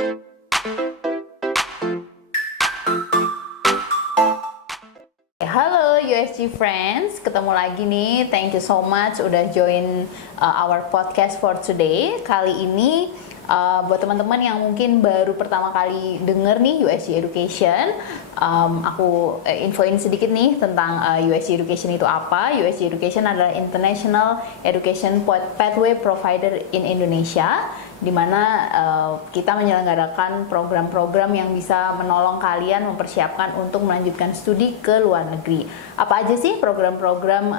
Halo USG friends, ketemu lagi nih. Thank you so much udah join our podcast for today. Kali ini buat teman-teman yang mungkin baru pertama kali denger nih USG Education, aku infoin sedikit nih tentang USG Education itu apa. USG Education adalah International Education Pathway Provider in Indonesia, di mana kita menyelenggarakan program-program yang bisa menolong kalian mempersiapkan untuk melanjutkan studi ke luar negeri. Apa aja sih program-program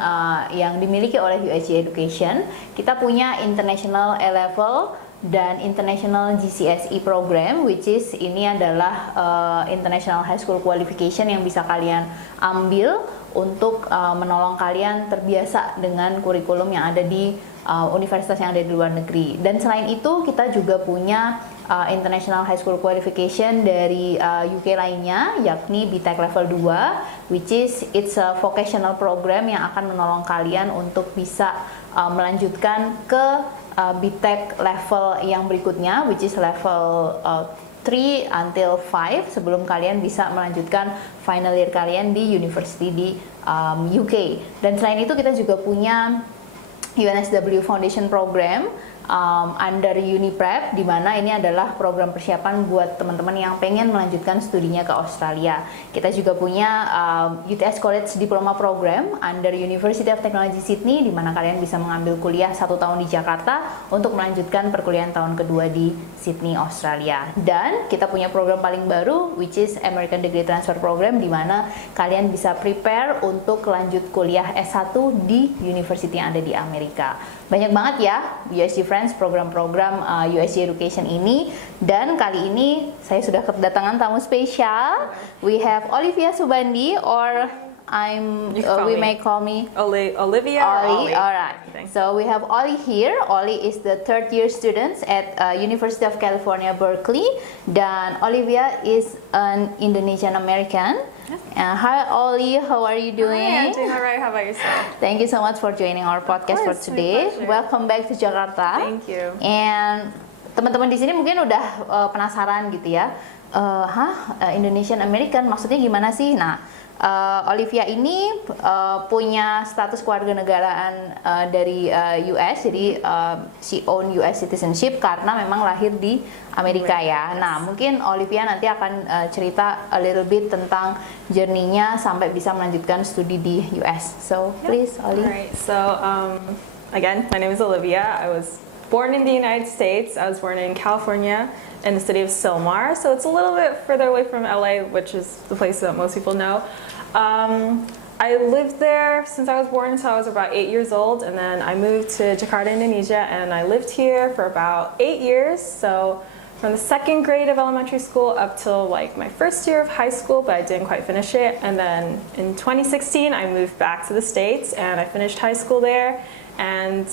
yang dimiliki oleh USG Education? Kita punya International A-Level dan International GCSE program, which is ini adalah International High School Qualification yang bisa kalian ambil untuk menolong kalian terbiasa dengan kurikulum yang ada di universitas yang ada di luar negeri. Dan selain itu kita juga punya International High School Qualification dari UK lainnya, yakni BTEC level 2, which is it's a vocational program yang akan menolong kalian untuk bisa melanjutkan ke BTEC level yang berikutnya, which is level 3 until 5, sebelum kalian bisa melanjutkan final year kalian di university di UK. Dan selain itu kita juga punya UNSW Foundation Program under UniPrep, di mana ini adalah program persiapan buat teman-teman yang pengen melanjutkan studinya ke Australia. Kita juga punya UTS College Diploma Program under University of Technology Sydney, di mana kalian bisa mengambil kuliah 1 tahun di Jakarta untuk melanjutkan perkuliahan tahun kedua di Sydney, Australia. Dan kita punya program paling baru, which is American Degree Transfer Program, di mana kalian bisa prepare untuk lanjut kuliah S1 di university yang ada di Amerika. Banyak banget ya USG Friends program-program USG Education ini, dan kali ini saya sudah kedatangan tamu spesial. We have Olivia Soebandi, or we may call me Olivia. Oli. Or Ollie. Alright. So we have Oli here. Oli is the third year student at University of California, Berkeley. Dan Olivia is an Indonesian American. Hi Oli, how are you doing? Hi, I'm doing alright. How about yourself? Thank you so much for joining our podcast for course, today. my pleasure. Welcome back to Jakarta. Thank you. And teman-teman di sini mungkin udah penasaran gitu ya. Indonesian American maksudnya gimana sih? Nah, Olivia ini punya status kewarganegaraan dari US, jadi she own US citizenship karena memang lahir di Amerika ya. Nah, mungkin Olivia nanti akan cerita a little bit tentang journey-nya sampai bisa melanjutkan studi di US. So, please, Oli. Alright. So, again, my name is Olivia. I was born in the United States. I was born in California in the city of Silmar. So it's a little bit further away from LA, which is the place that most people know. I lived there since I was born until I was about 8 years old, and then I moved to Jakarta, Indonesia, and I lived here for about 8 years. So from the 2nd grade of elementary school up till like my 1st year of high school, but I didn't quite finish it. And then in 2016, I moved back to the States and I finished high school there, and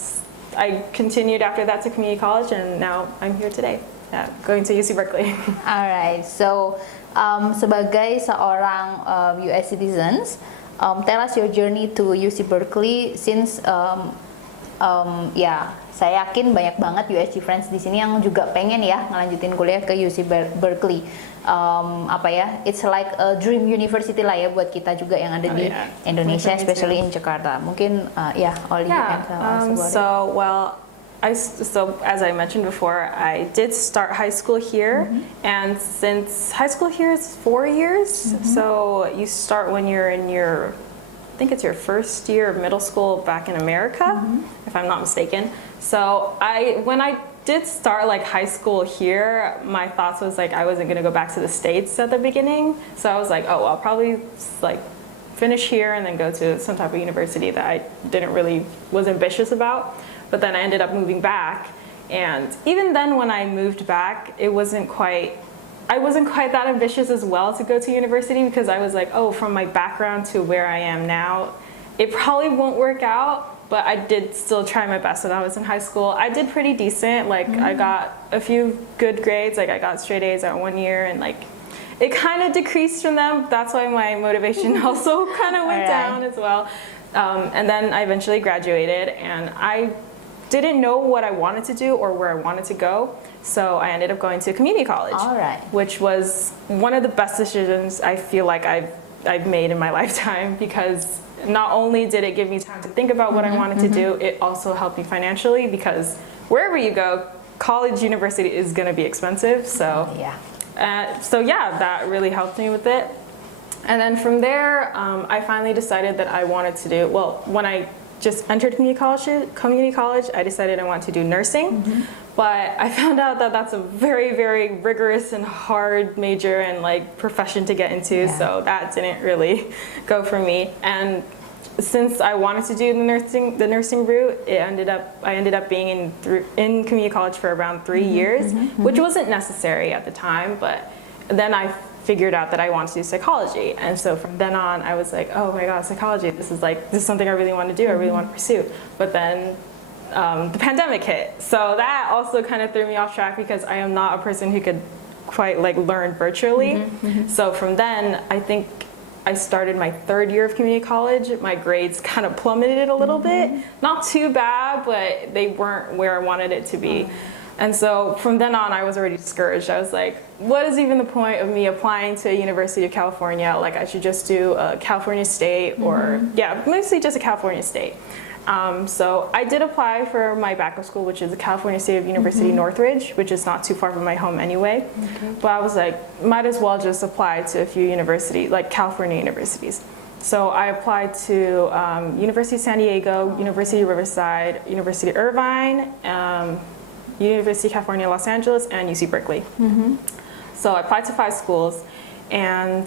I continued after that to community college, and now I'm here today, going to UC Berkeley. Alright, so sebagai seorang US citizens, tell us your journey to UC Berkeley since saya yakin banyak banget USG friends di sini yang juga pengen ya ngelanjutin kuliah ke UC Berkeley. It's like a dream university lah ya buat kita juga yang ada di Indonesia, especially in Jakarta. Mungkin Oli, you can tell us about it. So as I mentioned before, I did start high school here, and since high school here is 4 years, so you start when you're in I think it's your 1st year of middle school back in America, if I'm not mistaken. So when I did start like high school here, my thoughts was like I wasn't gonna go back to the States at the beginning. So I was like, oh, I'll probably like finish here and then go to some type of university that I was ambitious about. But then I ended up moving back, and even then when I moved back, I wasn't quite that ambitious as well to go to university, because I was like, oh, from my background to where I am now, it probably won't work out. But I did still try my best when I was in high school. I did pretty decent. Like I got a few good grades. Like I got straight A's at 1 year, and like it kind of decreased from them. That's why my motivation also kind of went down as well. And then I eventually graduated, and I didn't know what I wanted to do or where I wanted to go. So I ended up going to community college, All right. which was one of the best decisions I feel like I've made in my lifetime, because not only did it give me time to think about what I wanted to do, it also helped me financially, because wherever you go, college, university is going to be expensive. So yeah, that really helped me with it. And then from there, I finally decided that I wanted to do, well, when I just entered community college, I decided I wanted to do nursing. But I found out that that's a very, very rigorous and hard major and like profession to get into. So that didn't really go for me. And since I wanted to do the nursing route, I ended up being in community college for around 3 years, which wasn't necessary at the time. But then I figured out that I wanted to do psychology, and so from then on, I was like, oh my god, psychology! This is something I really want to do. I really want to pursue. But then the pandemic hit, so that also kind of threw me off track, because I am not a person who could quite like learn virtually. So from then, I think I started my 3rd year of community college. My grades kind of plummeted a little bit. Not too bad, but they weren't where I wanted it to be. And so from then on, I was already discouraged. I was like, what is even the point of me applying to University of California? Like, I should just do a California State, or mostly just a California State. So I did apply for my backup school, which is the California State University Northridge, which is not too far from my home anyway. But I was like, might as well just apply to a few universities, like California universities. So I applied to University of San Diego, University of Riverside, University of Irvine, University of California, Los Angeles, and UC Berkeley. So I applied to 5 schools, and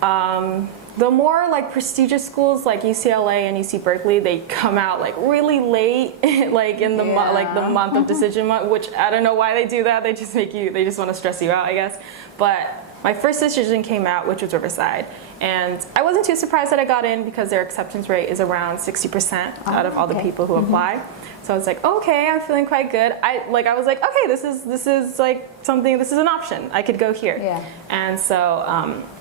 the more like prestigious schools like UCLA and UC Berkeley, they come out like really late, like in the the month of decision month, which I don't know why they do that. They just want to stress you out, I guess. But my first decision came out, which was Riverside. And I wasn't too surprised that I got in, because their acceptance rate is around 60% out of all the people who apply. So I was like, okay, I'm feeling quite good. I was like, okay, this is like something, this is an option. I could go here. And so,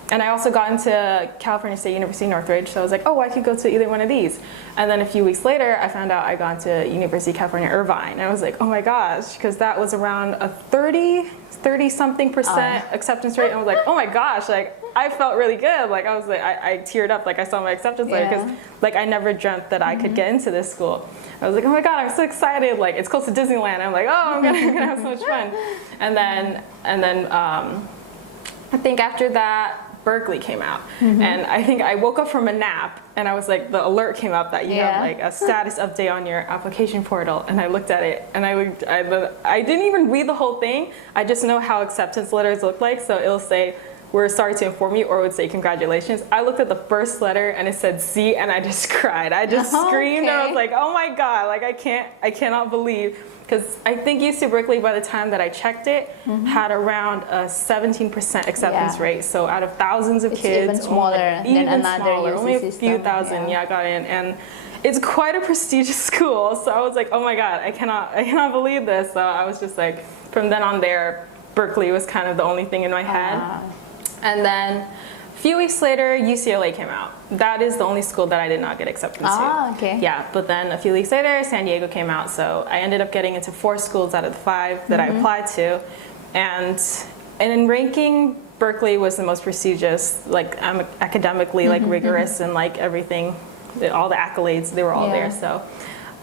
and I also got into California State University Northridge. So I was like, oh, I could go to either one of these. And then a few weeks later, I found out I got to University of California, Irvine. And I was like, oh my gosh, because that was around a 30-something percent acceptance rate. And I was like, oh my gosh, like I felt really good. Like I was like, I teared up, like I saw my acceptance letter, because like I never dreamt that I could get into this school. I was like, oh my god, I'm so excited! Like it's close to Disneyland. I'm like, oh, I'm gonna have so much fun. And then I think after that, Berkeley came out, and I think I woke up from a nap, and I was like, the alert came up that you have like a status update on your application portal, and I looked at it, and I didn't even read the whole thing. I just know how acceptance letters look like, so it'll say, we're sorry to inform you, or it would say congratulations. I looked at the first letter and it said C, and I just cried. I just screamed, and I was like, oh my god, like I cannot believe, because I think UC Berkeley, by the time that I checked it, had around a 17% acceptance rate. So out of thousands of kids, even smaller than another UC only a system. few thousand got in, and it's quite a prestigious school. So I was like, oh my god, I cannot believe this. So I was just like, from then on there, Berkeley was kind of the only thing in my head. And then a few weeks later, UCLA came out. That is the only school that I did not get acceptance to. Okay. Yeah, but then a few weeks later, San Diego came out. So I ended up getting into 4 schools out of the 5 that I applied to. And in ranking, Berkeley was the most prestigious, like academically, like rigorous, and like everything, all the accolades, they were all there. So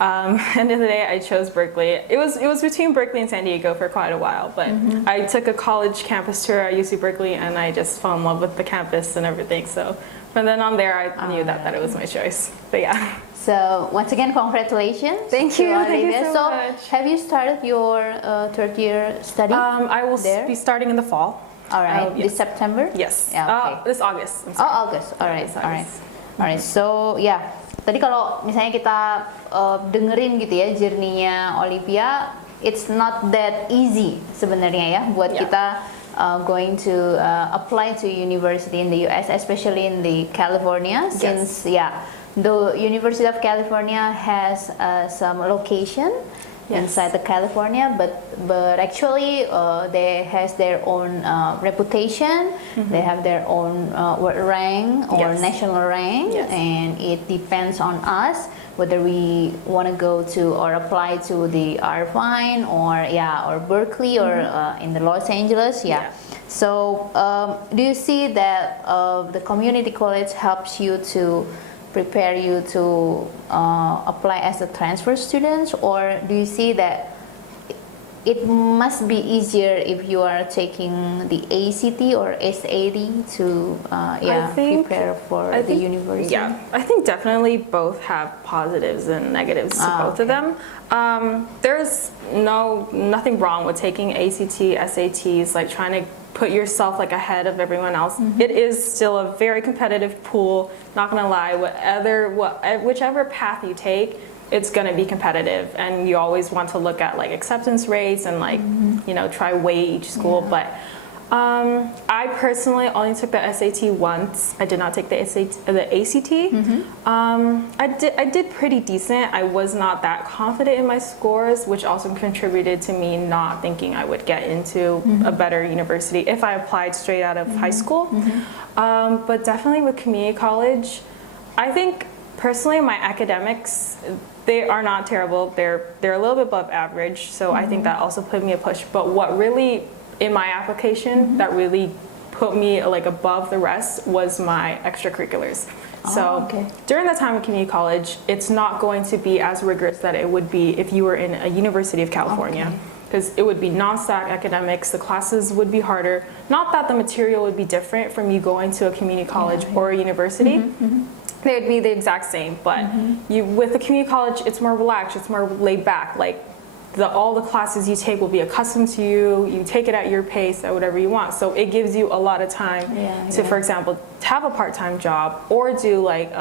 end of the day, I chose Berkeley. It was between Berkeley and San Diego for quite a while, but I took a college campus tour at UC Berkeley, and I just fell in love with the campus and everything. So from then on there, I knew that it was my choice. But yeah. So once again, congratulations. Thank you. Olivia. Thank you so much. Have you started your 3rd year study? I will be starting in the fall. All right. Yes. This September? Yes. Yeah, okay. This August. Oh, August. All right. All right. So yeah. Tadi kalau misalnya kita dengerin gitu ya journey-nya Olivia, it's not that easy sebenarnya ya buat kita going to apply to university in the US, especially in the California, since the University of California has some location inside the California, but actually they has their own reputation. They have their own rank or national rank, and it depends on us whether we want to go to or apply to the Irvine or Berkeley or in the Los Angeles. So do you see that the community college helps you to prepare you to apply as a transfer student, or do you see that it must be easier if you are taking the ACT or SAT to prepare for the university? Yeah, I think definitely both have positives and negatives to both of them. There's nothing wrong with taking ACT, SATs, like trying to put yourself like ahead of everyone else. It is still a very competitive pool, not gonna lie. Whichever path you take, it's gonna be competitive, and you always want to look at like acceptance rates and like try weigh each school. But I personally only took the SAT once. I did not take the ACT. I did pretty decent. I was not that confident in my scores, which also contributed to me not thinking I would get into a better university if I applied straight out of high school. But definitely with community college, I think personally my academics, they are not terrible. They're a little bit above average, so I think that also put me a push. But what really in my application that really put me like above the rest was my extracurriculars. During the time of community college, it's not going to be as rigorous that it would be if you were in a University of California, because it would be non-stack academics. The classes would be harder. Not that the material would be different from you going to a community college or a university. They would be the exact same, but with a community college, it's more relaxed, it's more laid back. Like all the classes you take will be accustomed to you. You take it at your pace, at whatever you want. So it gives you a lot of time to, for example, have a part-time job or do like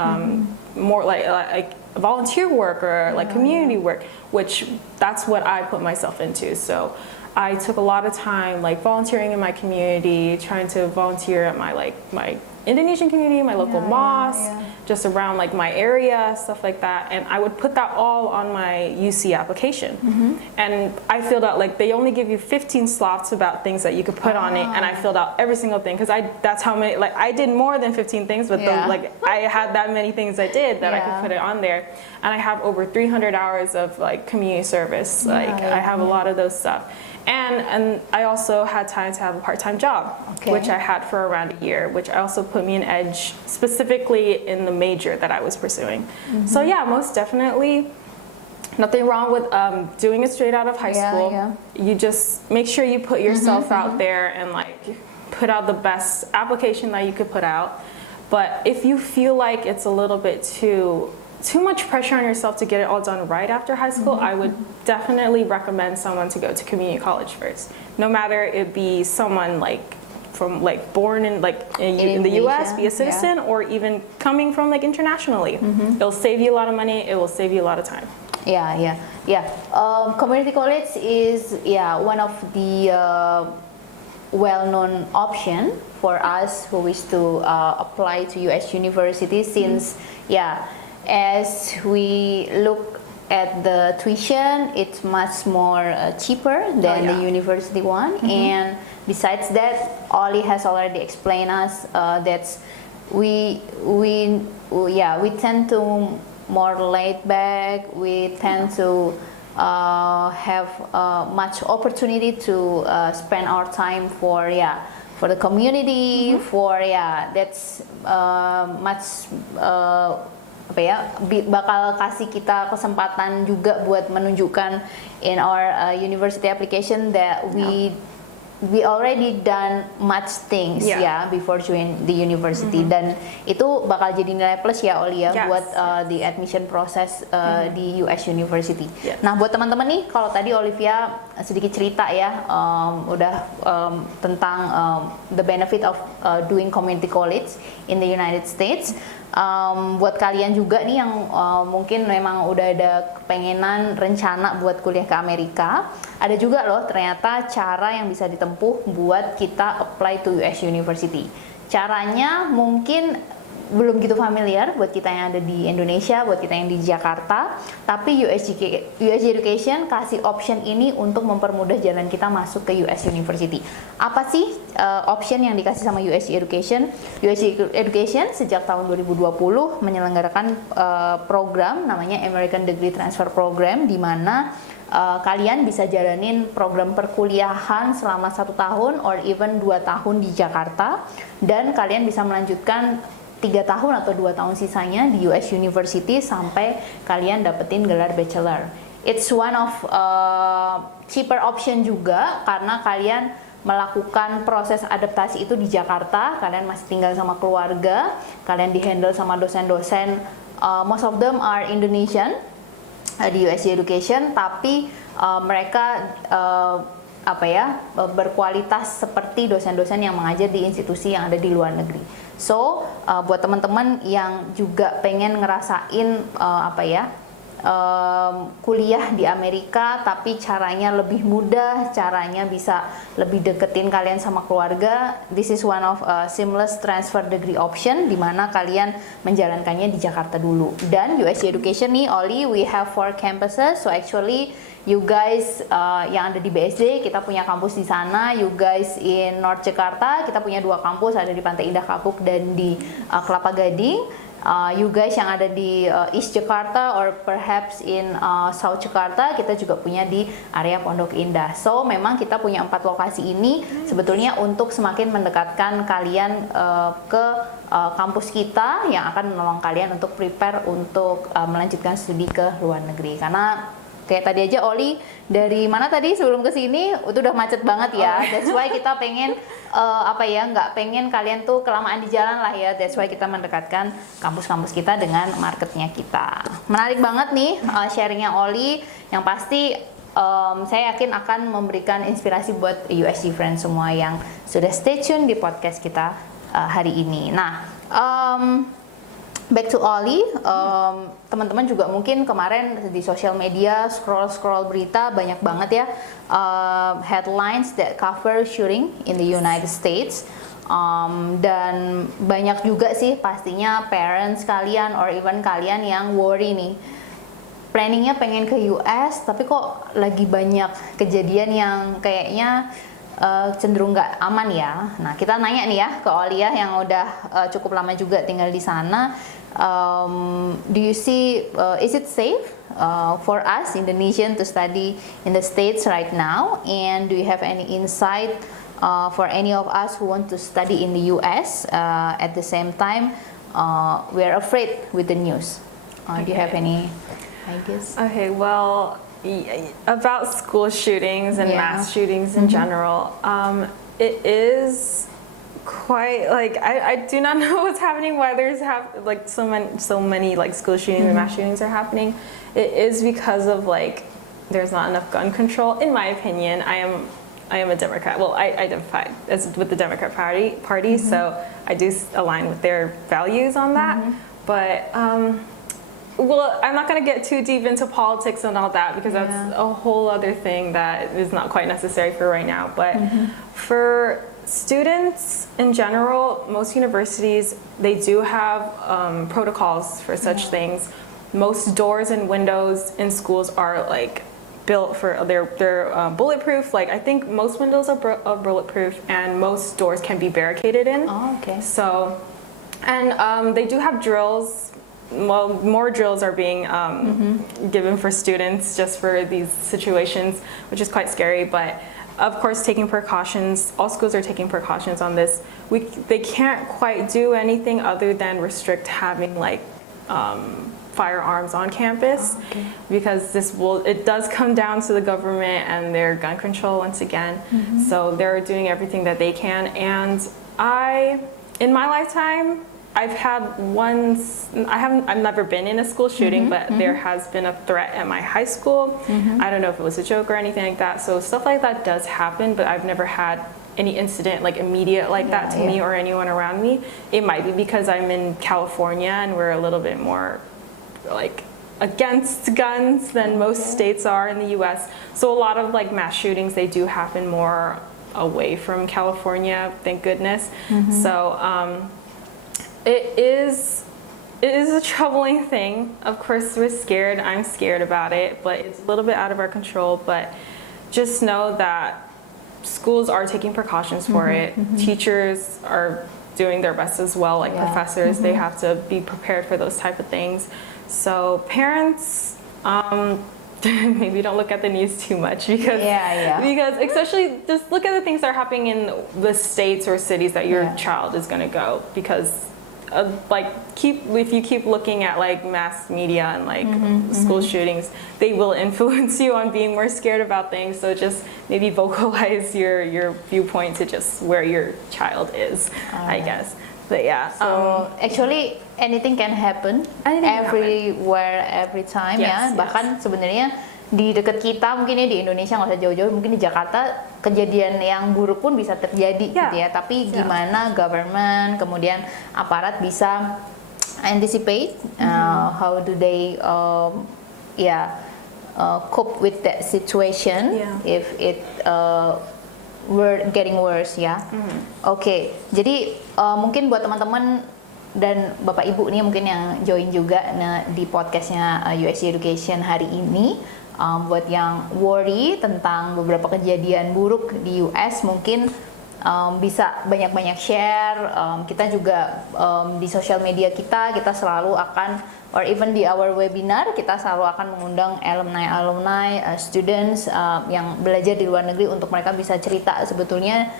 more like volunteer work or like community work, which that's what I put myself into. So I took a lot of time like volunteering in my community, trying to volunteer at my Indonesian community, my local mosque, just around like my area, stuff like that. And I would put that all on my UC application. And I filled out, like, they only give you 15 slots about things that you could put on it, and I filled out every single thing, because that's how many, like, I did more than 15 things, but like I had that many things I did that I could put it on there. And I have over 300 hours of like community service. Like I have a lot of those stuff. And I also had time to have a part-time job, which I had for around a year, which also put me an edge specifically in the major that I was pursuing. So yeah, most definitely nothing wrong with doing it straight out of high school. You just make sure you put yourself out there and like put out the best application that you could put out. But if you feel like it's a little bit too much pressure on yourself to get it all done right after high school, I would definitely recommend someone to go to community college first. No matter it be someone like from like born in like in the US, be a citizen, or even coming from like internationally. It'll save you a lot of money. It will save you a lot of time. Community college is one of the well-known option for us who wish to apply to US university, since as we look at the tuition, it's much more cheaper than the university one. And besides that, Oli has already explained us that we tend to more laid back. We tend to have much opportunity to spend our time for the community, that's much bakal kasih kita kesempatan juga buat menunjukkan in our university application that we already done much things before join the university, dan itu bakal jadi nilai plus ya Olia buat the admission process di US University. Nah, buat teman-teman nih, kalau tadi Olivia sedikit cerita tentang the benefit of doing community college in the United States. Buat kalian juga nih yang mungkin memang udah ada kepengenan rencana buat kuliah ke Amerika, ada juga loh ternyata cara yang bisa ditempuh buat kita apply to US University. Caranya mungkin belum gitu familiar buat kita yang ada di Indonesia, buat kita yang di Jakarta. Tapi US Education kasih option ini untuk mempermudah jalan kita masuk ke US University. Apa sih option yang dikasih sama US Education? US Education sejak tahun 2020 menyelenggarakan program namanya American Degree Transfer Program, di mana kalian bisa jalanin program perkuliahan selama 1 tahun or even 2 tahun di Jakarta, dan kalian bisa melanjutkan 3 tahun atau 2 tahun sisanya di US University sampai kalian dapetin gelar bachelor. It's one of cheaper option juga, karena kalian melakukan proses adaptasi itu di Jakarta, kalian masih tinggal sama keluarga, kalian dihandle sama dosen-dosen, most of them are Indonesian di US Education, tapi mereka berkualitas seperti dosen-dosen yang mengajar di institusi yang ada di luar negeri. So buat teman-teman yang juga pengen ngerasain kuliah di Amerika tapi caranya lebih mudah, caranya bisa lebih deketin kalian sama keluarga, this is one of seamless transfer degree option, di mana kalian menjalankannya di Jakarta dulu. Dan US Education nih, Oli, we have 4 campuses, so actually you guys yang ada di BSD, kita punya kampus di sana. You guys in North Jakarta, kita punya 2 kampus, ada di Pantai Indah Kapuk dan di Kelapa Gading. You guys yang ada di East Jakarta or perhaps in South Jakarta, kita juga punya di area Pondok Indah. So memang kita punya 4 lokasi ini sebetulnya untuk semakin mendekatkan kalian ke kampus kita yang akan menolong kalian untuk prepare untuk melanjutkan studi ke luar negeri. Karena kayak tadi aja Oli dari mana tadi sebelum kesini itu udah macet banget ya. That's why kita pengen nggak pengen kalian tuh kelamaan di jalan lah ya. That's why kita mendekatkan kampus-kampus kita dengan marketnya kita. Menarik banget nih sharingnya Oli, yang pasti saya yakin akan memberikan inspirasi buat USG friends semua yang sudah stay tune di podcast kita hari ini. Nah, back to Oli, teman-teman juga mungkin kemarin di sosial media scroll berita banyak banget ya headlines that cover shooting in the United States, dan banyak juga sih pastinya parents kalian or even kalian yang worry nih, planningnya pengen ke US tapi kok lagi banyak kejadian yang kayaknya cenderung nggak aman ya. Nah, kita nanya nih ya ke Olia yang udah cukup lama juga tinggal di sana. Do you see is it safe for us Indonesian to study in the States right now? And do you have any insight for any of us who want to study in the US? At the same time, we are afraid with the news. Do you have any ideas? Okay, well, about school shootings and mass shootings in general, it is quite like I do not know what's happening, why there's so many like school shootings and mass shootings are happening. It is because of like there's not enough gun control, in my opinion. I am a Democrat. Well, I identify as with the Democrat party, so I do align with their values on that. But well, I'm not going to get too deep into politics and all that because that's a whole other thing that is not quite necessary for right now. But for students in general, most universities, they do have protocols for such things. Most doors and windows in schools are like built for they're bulletproof. Like I think most windows are bulletproof and most doors can be barricaded in. Oh, okay. So, and they do have drills. Well, more drills are being given for students just for these situations, which is quite scary. But of course, taking precautions. All schools are taking precautions on this. They can't quite do anything other than restrict having like firearms on campus, because it does come down to the government and their gun control once again. So they're doing everything that they can. And in my lifetime, I've never been in a school shooting, but there has been a threat at my high school. I don't know if it was a joke or anything like that. So stuff like that does happen, but I've never had any incident like immediate like that to me or anyone around me. It might be because I'm in California and we're a little bit more like against guns than most states are in the US. So a lot of like mass shootings, they do happen more away from California, thank goodness. So It is a troubling thing. Of course, we're scared. I'm scared about it, but it's a little bit out of our control. But just know that schools are taking precautions for it. Teachers are doing their best as well, like professors. They have to be prepared for those type of things. So parents, maybe don't look at the news too much because especially just look at the things that are happening in the states or cities that your child is going to go, because if you keep looking at like mass media and like school shootings, they will influence you on being more scared about things. So just maybe vocalize your viewpoint to just where your child is, I guess. But yeah. So actually anything can happen everywhere, every time ya. Bahkan sebenarnya di dekat kita mungkin ya, di Indonesia nggak usah jauh-jauh, mungkin di Jakarta kejadian yang buruk pun bisa terjadi gitu ya. Tapi gimana government kemudian aparat bisa anticipate how do they cope with that situation if it were getting worse ya. Oke, jadi mungkin buat teman-teman dan Bapak Ibu nih mungkin yang join juga di podcastnya USC Education hari ini, buat yang worry tentang beberapa kejadian buruk di US mungkin bisa banyak-banyak share. Kita juga di sosial media kita selalu akan, or even di our webinar kita selalu akan mengundang alumni, students yang belajar di luar negeri untuk mereka bisa cerita sebetulnya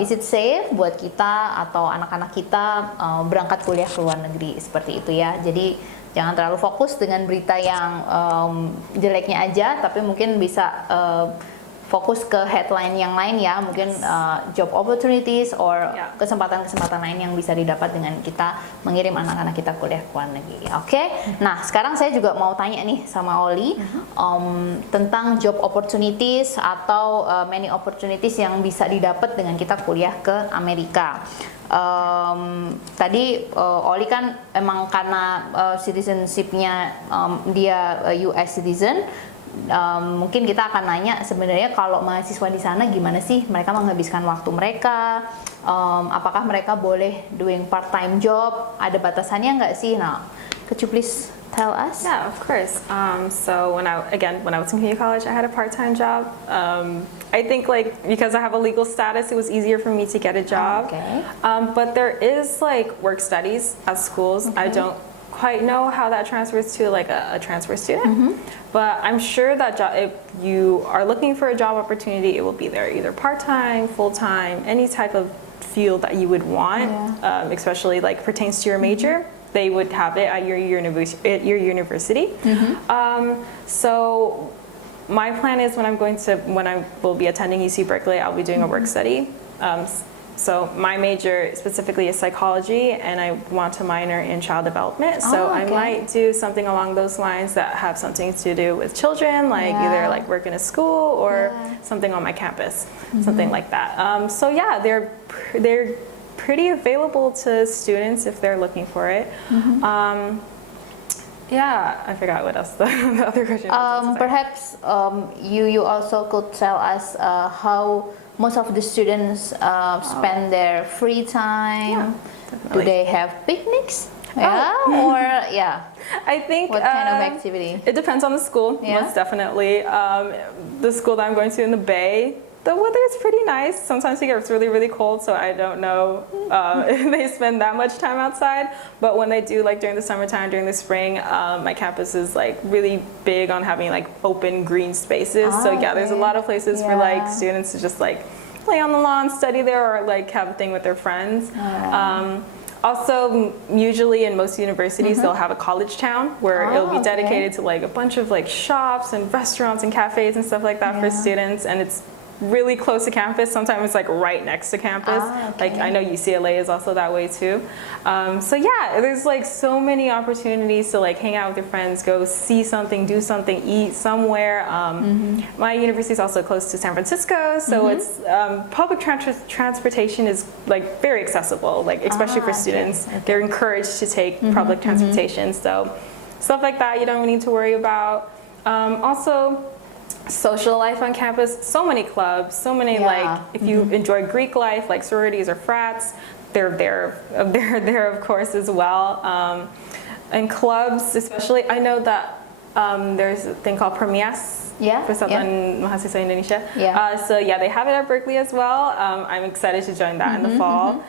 is it safe buat kita atau anak-anak kita berangkat kuliah ke luar negeri, seperti itu ya. Jadi jangan terlalu fokus dengan berita yang jeleknya aja, tapi mungkin bisa fokus ke headline yang lain ya, mungkin job opportunities or kesempatan-kesempatan lain yang bisa didapat dengan kita mengirim anak-anak kita kuliah ke luar negeri. Oke? Nah, sekarang saya juga mau tanya nih sama Oli tentang job opportunities atau many opportunities yang bisa didapat dengan kita kuliah ke Amerika. Tadi Oli kan emang karena citizenship-nya dia US citizen, mungkin kita akan nanya sebenarnya kalau mahasiswa di sana gimana sih mereka menghabiskan waktu mereka, apakah mereka boleh doing part time job, ada batasannya nggak sih? Nah, could you please tell us? Yeah, of course. So when I was in community college, I had a part-time job. I think like because I have a legal status, it was easier for me to get a job. Okay. But there is like work studies at schools. I don't quite know how that transfers to like a transfer student. But I'm sure that if you are looking for a job opportunity, it will be there, either part-time, full-time, any type of field that you would want, especially like pertains to your major. They would have it at your university. So my plan is when I will be attending UC Berkeley, I'll be doing a work study. So my major specifically is psychology, and I want to minor in child development. So I might do something along those lines that have something to do with children, like either like work in a school or something on my campus, something like that. So yeah, they're pretty available to students if they're looking for it. Yeah, I forgot what else the other question was. Perhaps you also could tell us how most of the students spend their free time. Do they have picnics? Or I think what kind of activity? It depends on the school, most definitely. The school that I'm going to in the Bay, the weather is pretty nice. Sometimes it gets really, really cold, so I don't know if they spend that much time outside. But when they do, like during the summertime, during the spring, my campus is like really big on having like open green spaces. So yeah, there's a lot of places for like students to just like play on the lawn, study there, or like have a thing with their friends. Also, usually in most universities, they'll have a college town where it'll be dedicated to like a bunch of like shops and restaurants and cafes and stuff like that for students, and it's really close to campus. Sometimes it's like right next to campus. Like I know UCLA is also that way too. So yeah, there's like so many opportunities to like hang out with your friends, go see something, do something, eat somewhere. My university is also close to San Francisco, so it's public transportation is like very accessible, like especially for students. They're encouraged to take public transportation, so stuff like that you don't need to worry about. Also, social life on campus, so many clubs, so many like if you enjoy Greek life, like sororities or frats, they're there of course as well. And clubs, especially, I know that there's a thing called Permias. Persatuan Mahasiswa Indonesia. So yeah, they have it at Berkeley as well. I'm excited to join that in the fall.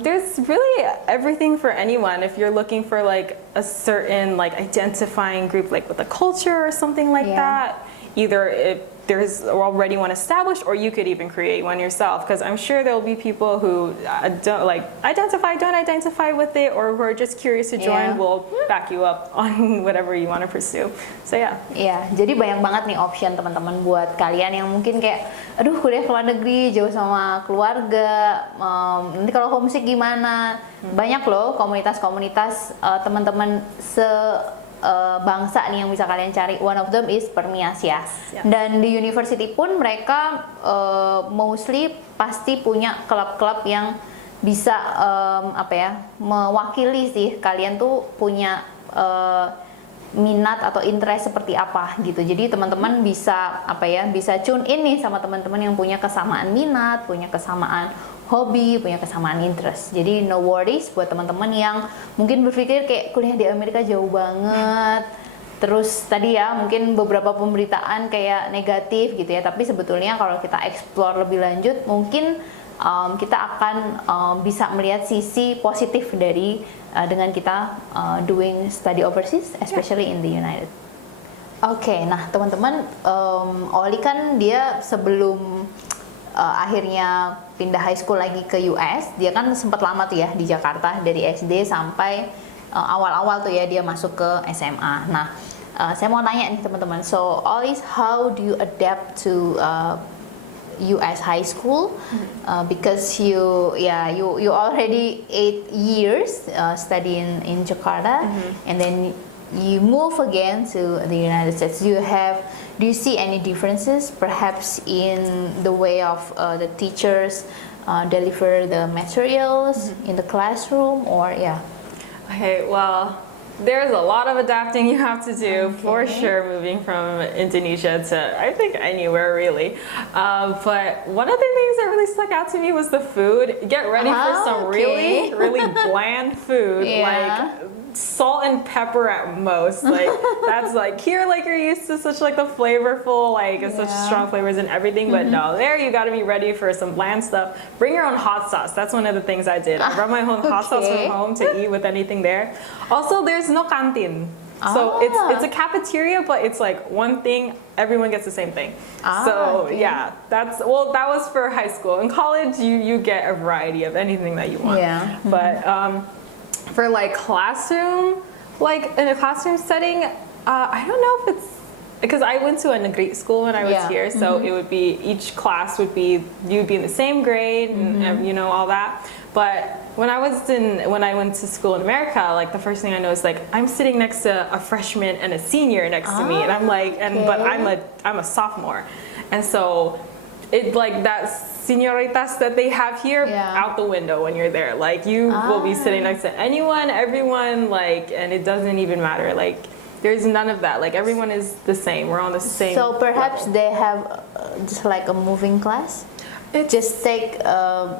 There's really everything for anyone. If you're looking for like a certain like identifying group, like with a culture or something like that, either if there's already one established, or you could even create one yourself, because I'm sure there'll be people who don't identify with it, or who are just curious to join. Will back you up on whatever you want to pursue. So jadi banyak banget nih option teman-teman buat kalian yang mungkin kayak aduh kuliah ke luar negeri jauh sama keluarga, nanti kalau homesick gimana. Banyak loh komunitas-komunitas teman-teman bangsa nih yang bisa kalian cari. One of them is Permias ya. Dan di university pun mereka mostly pasti punya klub-klub yang bisa mewakili sih kalian tuh punya minat atau interest seperti apa gitu. Jadi teman-teman bisa bisa tune in nih sama teman-teman yang punya kesamaan minat, punya kesamaan hobi, punya kesamaan interest. Jadi no worries buat teman-teman yang mungkin berpikir kayak kuliah di Amerika jauh banget. Terus tadi ya mungkin beberapa pemberitaan kayak negatif gitu ya, tapi sebetulnya kalau kita explore lebih lanjut mungkin kita akan bisa melihat sisi positif dari dengan kita doing study overseas, especially in the United. Oke, nah teman-teman, Oli kan dia sebelum akhirnya pindah high school lagi ke US, dia kan sempat lama tuh ya di Jakarta dari SD sampai awal-awal tuh ya dia masuk ke SMA. Nah, saya mau nanya nih teman-teman, so always how do you adapt to US high school? Because you already 8 years studying in Jakarta, and then you move again to the United States. Do you see any differences perhaps in the way of the teachers deliver the materials in the classroom, or Okay, well, there's a lot of adapting you have to do for sure, moving from Indonesia to I think anywhere really. But one of the things that really stuck out to me was the food. Get ready for some really bland food, like salt and pepper at most. Like that's like here, like you're used to such like the flavorful, like such strong flavors and everything. But no, there you got to be ready for some bland stuff. Bring your own hot sauce. That's one of the things I did. I brought my own hot sauce from home to eat with anything there. Also, there's no canteen. So it's a cafeteria, but it's like one thing, everyone gets the same thing. That was for high school. In college, you get a variety of anything that you want. But for like classroom, like in a classroom setting, I don't know if it's because I went to a negeri school when I was here, so it would be each class would be you'd be in the same grade and you know all that. But when I went to school in America, like the first thing I know is like I'm sitting next to a freshman and a senior next to me, and I'm like, but I'm a sophomore, and so it like that senioritas that they have here out the window when you're there. Like you will be sitting next to anyone, everyone, like, and it doesn't even matter. Like there's none of that. Like everyone is the same. We're on the same. So perhaps they have just like a moving class. Just take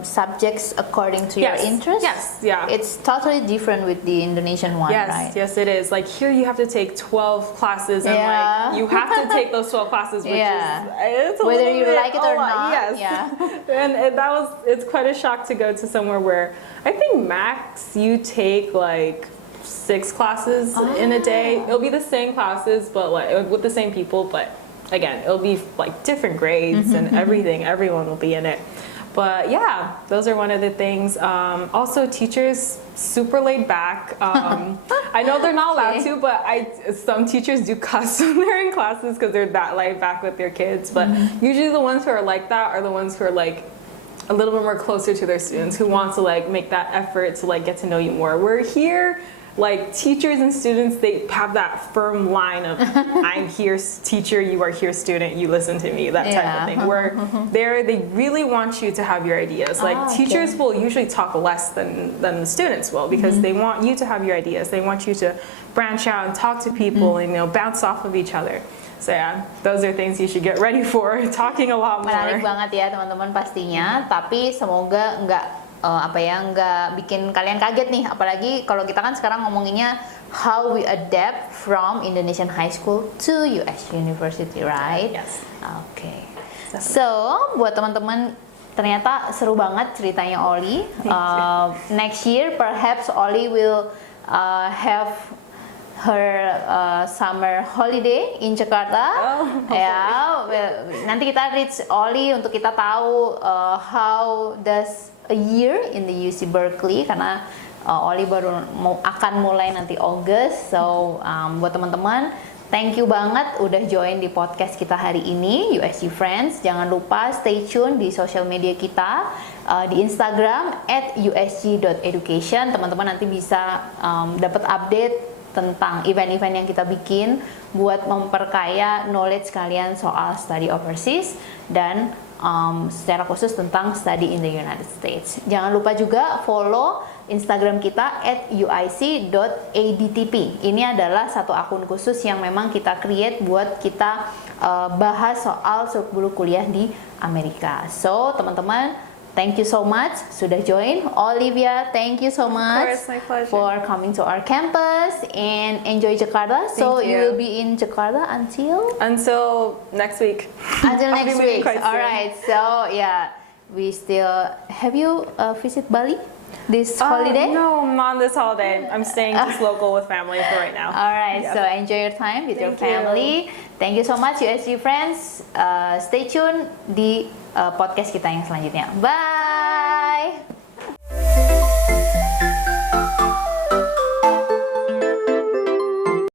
subjects according to your interest. Yes, yeah. It's totally different with the Indonesian one, right? Yes, it is. Like here, you have to take 12 classes, and like you have to take those 12 classes, which is it's a whether little you bit like it or not. Yes, and it's quite a shock to go to somewhere where I think max you take like 6 classes in a day. It'll be the same classes, but like with the same people, but. Again, it'll be like different grades and everything. Everyone will be in it. But yeah, those are one of the things. Also, teachers super laid back. I know they're not allowed to, but some teachers do cuss when they're in classes because they're that laid back with their kids. But usually the ones who are like that are the ones who are like a little bit more closer to their students, who want to like make that effort to like get to know you more. We're here. Like teachers and students, they have that firm line of I'm here teacher, you are here student, you listen to me, that type of thing. Where they really want you to have your ideas. Like teachers will usually talk less than the students will, because they want you to have your ideas. They want you to branch out and talk to people and bounce off of each other. So yeah, those are things you should get ready for. Talking a lot more. Menarik banget ya teman-teman pastinya, tapi semoga nggak nggak bikin kalian kaget nih, apalagi kalau kita kan sekarang ngomonginnya how we adapt from Indonesian high school to US University, right? Yes. Okay. So buat teman-teman, ternyata seru banget ceritanya Oli. Next year perhaps Oli will have her summer holiday in Jakarta. Ya, nanti kita reach Oli untuk kita tahu how does a year in the UC Berkeley, karena Oli baru akan mulai nanti August. So buat teman-teman, thank you banget udah join di podcast kita hari ini, USG Friends. Jangan lupa stay tune di social media kita, di Instagram @usg.education. Teman-teman nanti bisa dapat update tentang event-event yang kita bikin buat memperkaya knowledge kalian soal study overseas dan secara khusus tentang study in the United States. Jangan lupa juga follow Instagram kita @uic.adtp. Ini adalah satu akun khusus yang memang kita create buat kita bahas soal seluk-beluk kuliah di Amerika. So teman-teman, thank you so much sudah join. Olivia, thank you so much my pleasure. for coming to our campus and enjoy Jakarta. So Thank you you. will be in Jakarta until next week. until I'll be next moving week. quite soon. All right. So yeah, we still have you visit Bali this holiday? No, not this holiday. I'm staying just local with family for right now. All right. Yep. So enjoy your time with your Thank you. family. Thank you so much USG friends. Stay tuned di podcast kita yang selanjutnya. Bye.